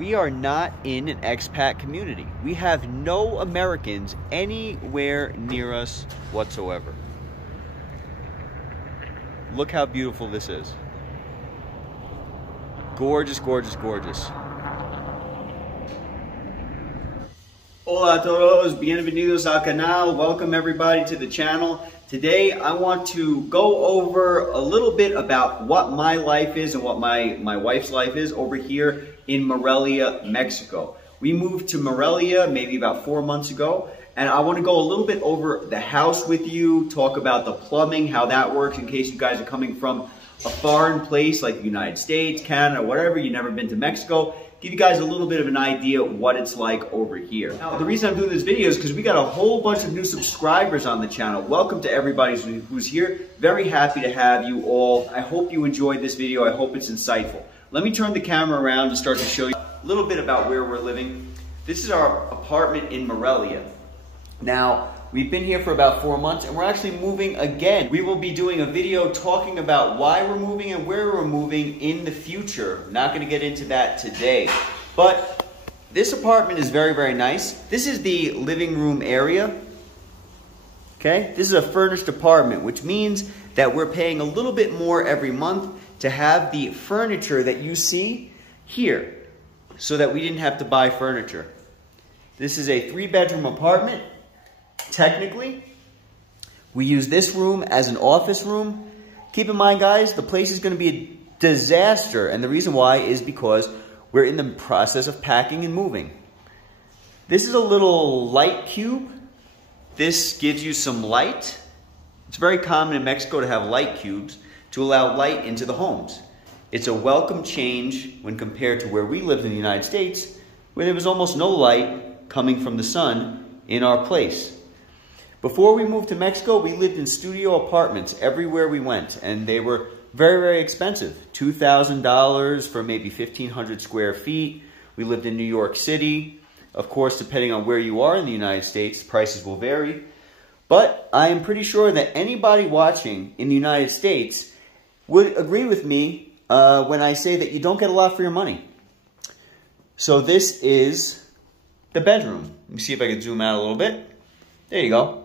We are not in an expat community. We have no Americans anywhere near us whatsoever. Look how beautiful this is. Gorgeous, gorgeous, gorgeous. Hola a todos, bienvenidos al canal. Welcome everybody to the channel. Today I want to go over a little bit about what my life is and what my wife's life is over here in Morelia, Mexico. We moved to Morelia maybe about 4 months ago, and I want to go a little bit over the house with you, talk about the plumbing, how that works in case you guys are coming from a foreign place like the United States, Canada, whatever, you've never been to Mexico. Give you guys a little bit of an idea what it's like over here. Now, the reason I'm doing this video is because we got a whole bunch of new subscribers on the channel. Welcome to everybody who's here. Very happy to have you all. I hope you enjoyed this video. I hope it's insightful. Let me turn the camera around and start to show you a little bit about where we're living. This is our apartment in Morelia. Now, we've been here for about 4 months and we're actually moving again. We will be doing a video talking about why we're moving and where we're moving in the future. Not going to get into that today. But this apartment is very, very nice. This is the living room area. Okay? This is a furnished apartment, which means that we're paying a little bit more every month to have the furniture that you see here, so that we didn't have to buy furniture. This is a 3-bedroom apartment. Technically, we use this room as an office room. Keep in mind, guys, the place is going to be a disaster, and the reason why is because we're in the process of packing and moving. This is a little light cube. This gives you some light. It's very common in Mexico to have light cubes to allow light into the homes. It's a welcome change when compared to where we lived in the United States, where there was almost no light coming from the sun in our place. Before we moved to Mexico, we lived in studio apartments everywhere we went, and they were very, very expensive. $2,000 for maybe 1,500 square feet. We lived in New York City. Of course, depending on where you are in the United States, prices will vary. But I am pretty sure that anybody watching in the United States would agree with me when I say that you don't get a lot for your money. So this is the bedroom. Let me see if I can zoom out a little bit. There you go.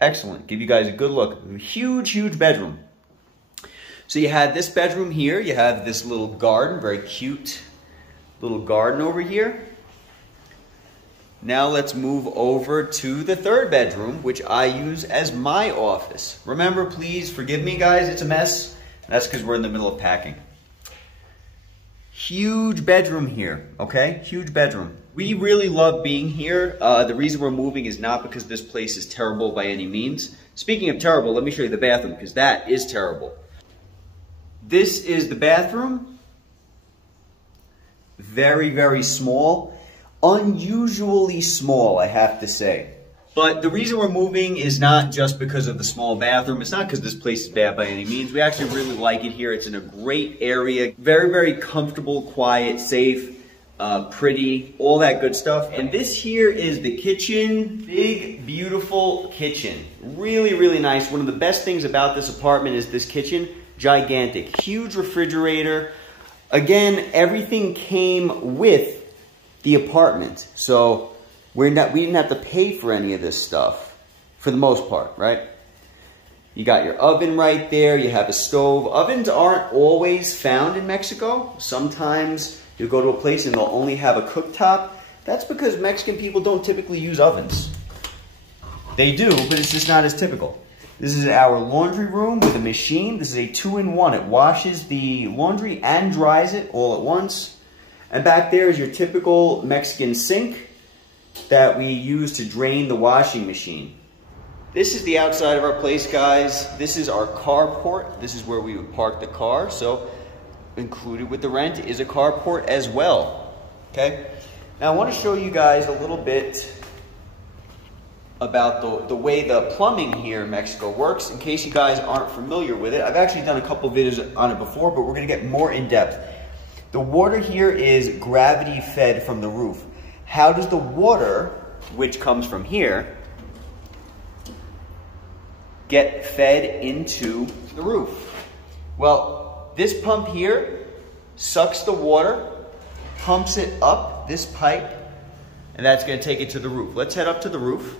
Excellent. Give you guys a good look. Huge, huge bedroom. So you have this bedroom here. You have this little garden, very cute little garden over here. Now let's move over to the 3rd bedroom, which I use as my office. Remember, please forgive me, guys, it's a mess. That's because we're in the middle of packing. Huge bedroom here, okay? Huge bedroom. We really love being here. The reason we're moving is not because this place is terrible by any means. Speaking of terrible, let me show you the bathroom, because that is terrible. This is the bathroom. Very, very small. Unusually small, I have to say. But the reason we're moving is not just because of the small bathroom. It's not because this place is bad by any means. We actually really like it here. It's in a great area. Very, very comfortable, quiet, safe, pretty, all that good stuff. And this here is the kitchen. Big, beautiful kitchen. Really, really nice. One of the best things about this apartment is this kitchen. Gigantic. Huge refrigerator. Again, everything came with the apartment. So we didn't have to pay for any of this stuff, for the most part, right? You got your oven right there. You have a stove. Ovens aren't always found in Mexico. Sometimes you go to a place and they'll only have a cooktop. That's because Mexican people don't typically use ovens. They do, but it's just not as typical. This is our laundry room with a machine. This is a 2-in-1. It washes the laundry and dries it all at once. And back there is your typical Mexican sink that we use to drain the washing machine. This is the outside of our place, guys. This is our carport. This is where we would park the car. So included with the rent is a carport as well. Okay? Now I want to show you guys a little bit about the way the plumbing here in Mexico works, in case you guys aren't familiar with it. I've actually done a couple videos on it before, but we're going to get more in depth. The water here is gravity fed from the roof. How does the water, which comes from here, get fed into the roof? Well, this pump here sucks the water pumps it up this pipe, and that's going to take it to the roof. Let's head up to the roof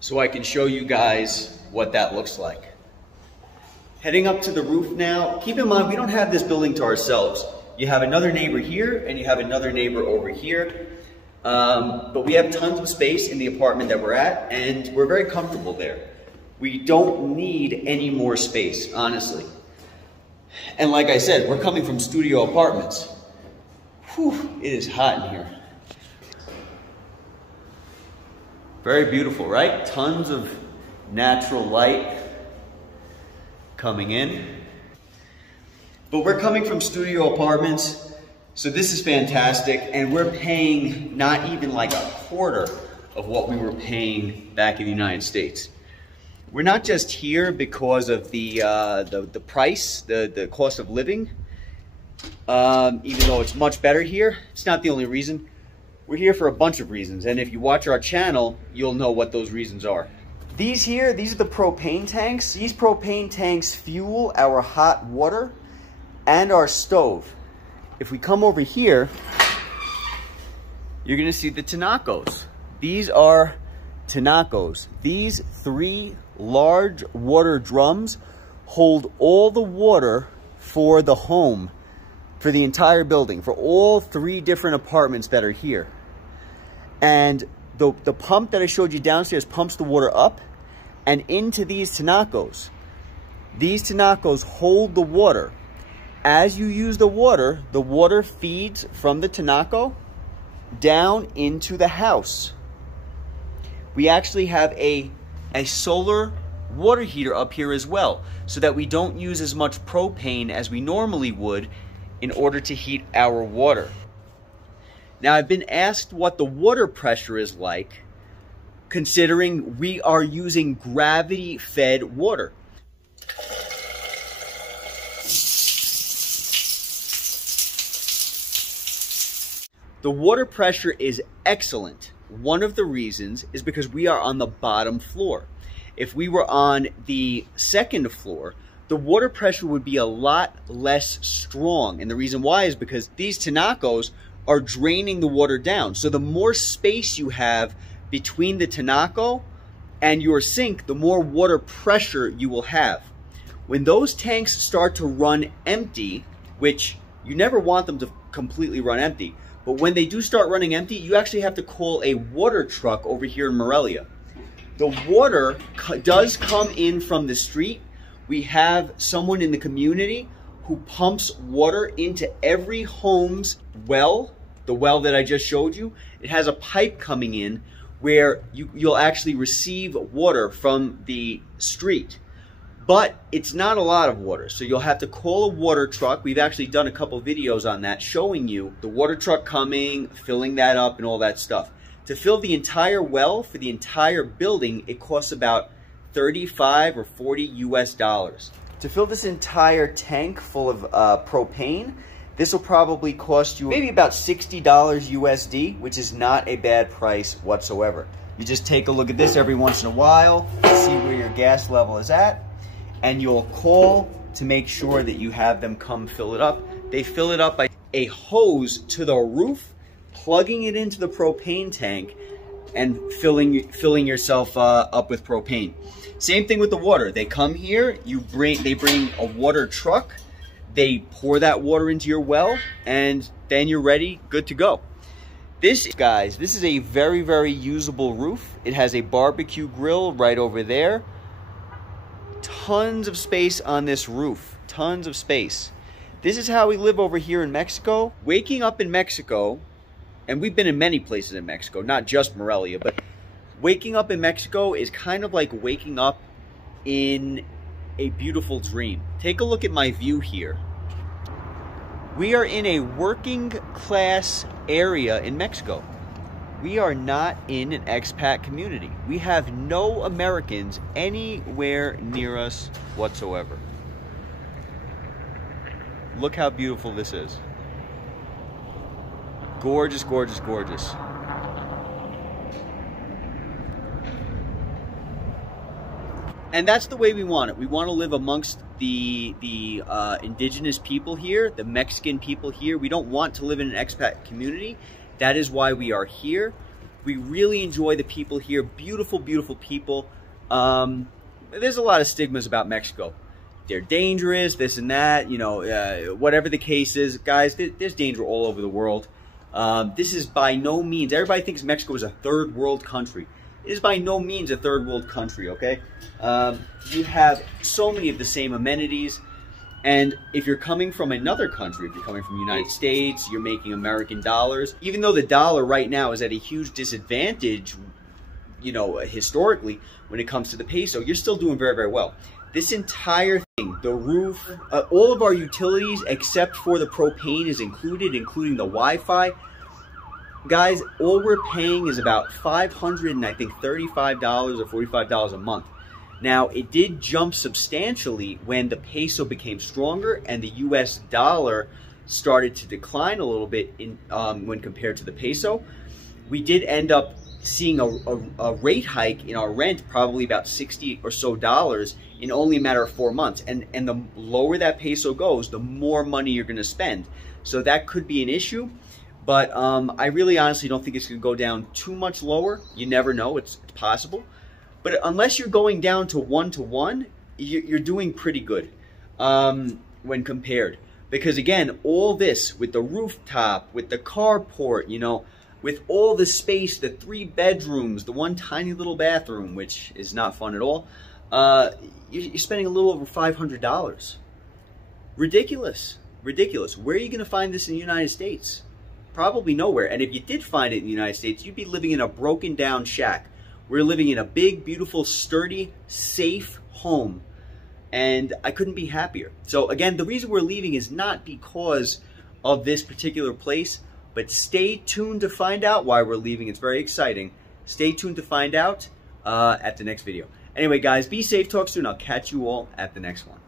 so I can show you guys what that looks like. Heading up to the roof now. Keep in mind, we don't have this building to ourselves. You have another neighbor here, and you have another neighbor over here. But we have tons of space in the apartment that we're at, and we're very comfortable there. We don't need any more space, honestly. And like I said, we're coming from studio apartments. Whew, it is hot in here. Very beautiful, right? Tons of natural light coming in. But we're coming from studio apartments, so this is fantastic, and we're paying not even like a quarter of what we were paying back in the United States. We're not just here because of the price, the cost of living, even though it's much better here. It's not the only reason. We're here for a bunch of reasons, and if you watch our channel, you'll know what those reasons are. These are the propane tanks. These propane tanks fuel our hot water and our stove. If we come over here, you're gonna see the tinacos. These are tinacos. These 3 large water drums hold all the water for the home, for the entire building, for all 3 different apartments that are here. And the pump that I showed you downstairs pumps the water up and into these tinacos. These tinacos hold the water. As you use the water feeds from the tinaco down into the house. We actually have a solar water heater up here as well, so that we don't use as much propane as we normally would in order to heat our water. Now, I've been asked what the water pressure is like, considering we are using gravity-fed water. The water pressure is excellent. One of the reasons is because we are on the bottom floor. If we were on the 2nd floor, the water pressure would be a lot less strong. And the reason why is because these tinacos are draining the water down. So the more space you have between the tinaco and your sink, the more water pressure you will have. When those tanks start to run empty, which you never want them to completely run empty, but when they do start running empty, you actually have to call a water truck over here in Morelia. The water does come in from the street. We have someone in the community who pumps water into every home's well, the well that I just showed you. It has a pipe coming in where you'll actually receive water from the street. But it's not a lot of water, so you'll have to call a water truck. We've actually done a couple videos on that showing you the water truck coming, filling that up and all that stuff. To fill the entire well for the entire building, it costs about $35 or $40 US. To fill this entire tank full of propane, this will probably cost you maybe about $60 USD, which is not a bad price whatsoever. You just take a look at this every once in a while, see where your gas level is at, and you'll call to make sure that you have them come fill it up. They fill it up by a hose to the roof, plugging it into the propane tank, and filling yourself up with propane. Same thing with the water. They come here, they bring a water truck, they pour that water into your well, and then you're ready, good to go. This, guys, this is a very, very usable roof. It has a barbecue grill right over there. Tons of space on this roof, tons of space. This is how we live over here in Mexico. Waking up in Mexico, and we've been in many places in Mexico, not just Morelia, but waking up in Mexico is kind of like waking up in a beautiful dream. Take a look at my view here. We are in a working class area in Mexico. We are not in an expat community. We have no Americans anywhere near us whatsoever. Look how beautiful this is. Gorgeous, gorgeous, gorgeous. And that's the way we want it. We want to live amongst the indigenous people here, the Mexican people here. We don't want to live in an expat community. That is why we are here. We really enjoy the people here. Beautiful, beautiful people. There's a lot of stigmas about Mexico. They're dangerous, this and that, you know, whatever the case is. Guys, there's danger all over the world. This is by no means, everybody thinks Mexico is a third world country. It is by no means a third world country, okay? You have so many of the same amenities. And if you're coming from another country, if you're coming from the United States, you're making American dollars, even though the dollar right now is at a huge disadvantage, you know, historically, when it comes to the peso, you're still doing very, very well. This entire thing, the roof, all of our utilities except for the propane is included, including the Wi-Fi. Guys, all we're paying is about $535 or $45 a month. Now, it did jump substantially when the peso became stronger and the US dollar started to decline a little bit when compared to the peso. We did end up seeing a rate hike in our rent, probably about $60 or so in only a matter of 4 months. And the lower that peso goes, the more money you're going to spend. So that could be an issue. But I really honestly don't think it's going to go down too much lower. You never know. It's possible. But unless you're going down to 1-to-1, you're doing pretty good when compared. Because again, all this with the rooftop, with the carport, you know, with all the space, the 3 bedrooms, the 1 tiny little bathroom, which is not fun at all, you're spending a little over $500. Ridiculous. Ridiculous. Where are you going to find this in the United States? Probably nowhere. And if you did find it in the United States, you'd be living in a broken down shack. We're living in a big, beautiful, sturdy, safe home. And I couldn't be happier. So again, the reason we're leaving is not because of this particular place, but stay tuned to find out why we're leaving. It's very exciting. Stay tuned to find out at the next video. Anyway, guys, be safe. Talk soon. I'll catch you all at the next one.